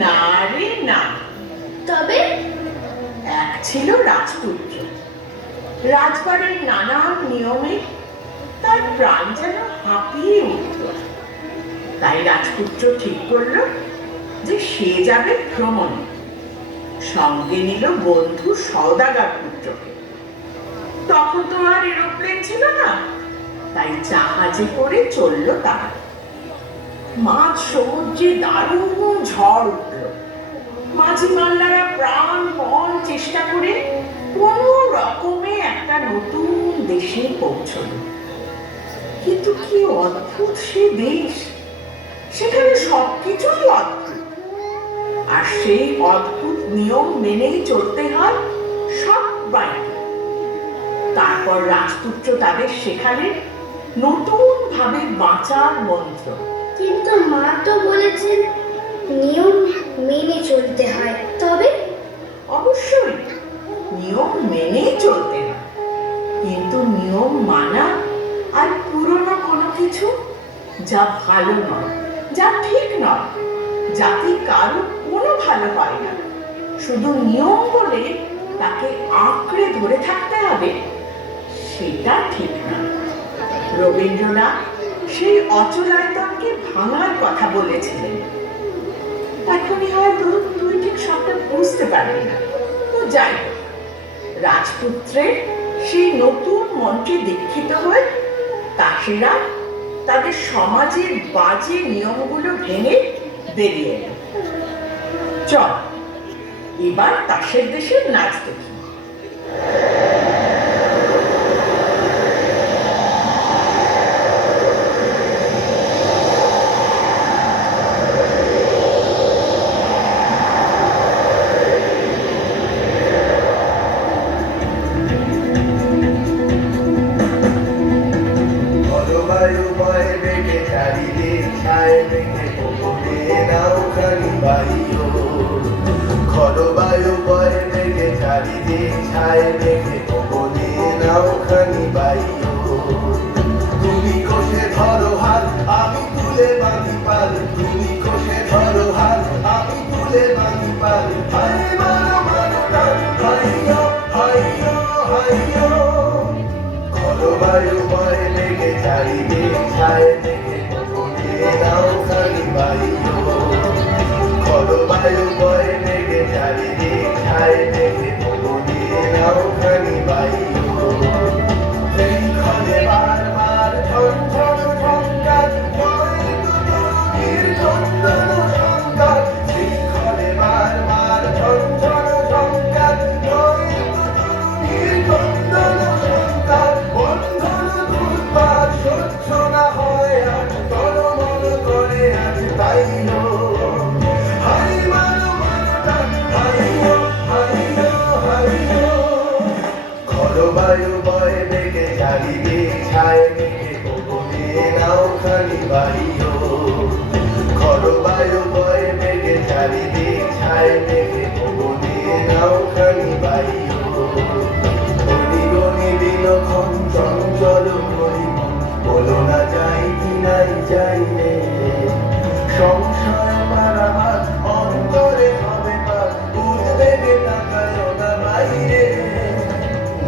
না রে না। তবে এক ছিল রাজপুত্র। রাজবাড়ির নানান নিয়মে তার প্রাণ যেন হাঁপিয়ে উঠল। তাই রাজপুত্র ঠিক করল যে সে যাবে ভ্রমণে। সঙ্গে নিল বন্ধু সওদাগর পুত্রকে। তখন তো আর এরোপ্লেন ছিল না, তাই জাহাজে করে চলল তারা। মাঝ সমুদ্রে দারুণ ঝড় উঠল। মাঝি মাল্লারা প্রাণপণ চেষ্টা করে কোনো রকমে একটা নতুন দেশে পৌঁছল। কিন্তু কি অদ্ভুত সে দেশ! সেখানে সবকিছুই অদ্ভুত, আর সেই অদ্ভুত নিয়ম মেনেই চলতে হয় সবাইকে। তারপর রাজপুত্র তাদের শেখালেন নতুন ভাবে বাঁচার মন্ত্র। কিন্তু মা তো বলেছেন নিয়ম মেনে চলতে হয়। তবে অবশ্যই নিয়ম মেনেই চলতে হয়, কিন্তু নিয়ম মানা আর পুরনো কোনো কিছু যা ভালো নয়, যা ঠিক নয়, যাতে কারো কোনো ভালো হয় না, শুধু নিয়ম বলে তাকে আঁকড়ে ধরে থাকতে হবে, সেটা ঠিক না। রবীন্দ্রনাথ সেই অচলায়তনকে ভাঙার কথা বলেছিলেন। এখনই হয়তো তুই ঠিক সবটা বুঝতে পারবি না। তো যাই হোক, রাজপুত্রের সেই নতুন মন্ত্রে দীক্ষিত হয়ে দাসীরা তাদের সমাজের বাজে নিয়মগুলো ভেঙে বেরিয়ে এলো। চল এবার তাসের দেশের নাচ দেখি। তুমি কষে ধরো হাত, আমি তুলে বাঁধি পাল। তুমি কষে ধরো হাত, আমি তুলে বাঁধি পাল। হাই মানো মানো টান, হাইয়ো হাইয়ো হাইয়ো। খরবায়ু বয়ে লেগে চারিদিক ছায় দেখে পবনে নাওখানি বাইয়ো। খরবায়ু বয়ে লেগে চারিদিক ছায় দেখে পবনে নাওখানি বাইয়ো। খরবায়ু বয়ে বেগে চারিদিক ছায় মেঘে পবনে নাওখানি বাইয়ো। খরবায়ু বয়ে বেগে চারিদিক ছায় মেঘে পবনে নাওখানি বাইয়ো। অনিগণি দিনক্ষণ চঞ্চল করি মন, বলো না যাই কি নাই যাই রে। সংশয় মারা হাত অন্তরে হবে পার, উদ্বেগে তাকায় না বাইরে।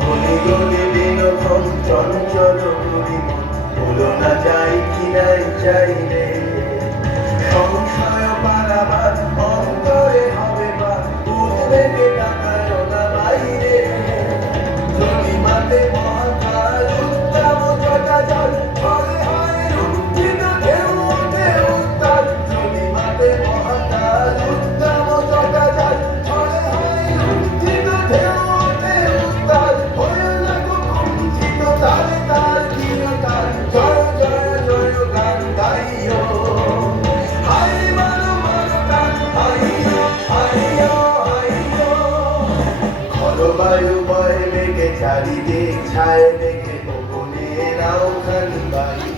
অনিগণি দিনক্ষণ চঞ্চল করি মন, বলো না যাই কি নাই যাই রে। সংশয় মারা হাত অন্তরে হবে পার, উদ্বেগে তাকায় না বাইরে। জলিমাতে মহাকাল উত্তাম জটা জল, ঝড়ে হয় রুদ্রিত ঢেউ ওঠে উত্তাল। জলিমাতে মহাকাল উত্তাম জটা জল, ঝড়ে হয় রুদ্রিত ঢেউ ওঠে উত্তাল। হয়ে লাগো কুঞ্চিত তালে তাল চিরকাল, জয় জয় জয় গান গাইয়ো। হাই মানো মানো টান, হাইয়ো হাইয়ো হাইয়ো। খরবায়ু বয়ে বেগে চারিদিক ছায় দেখে পবনে নাওখানি বাইয়ো।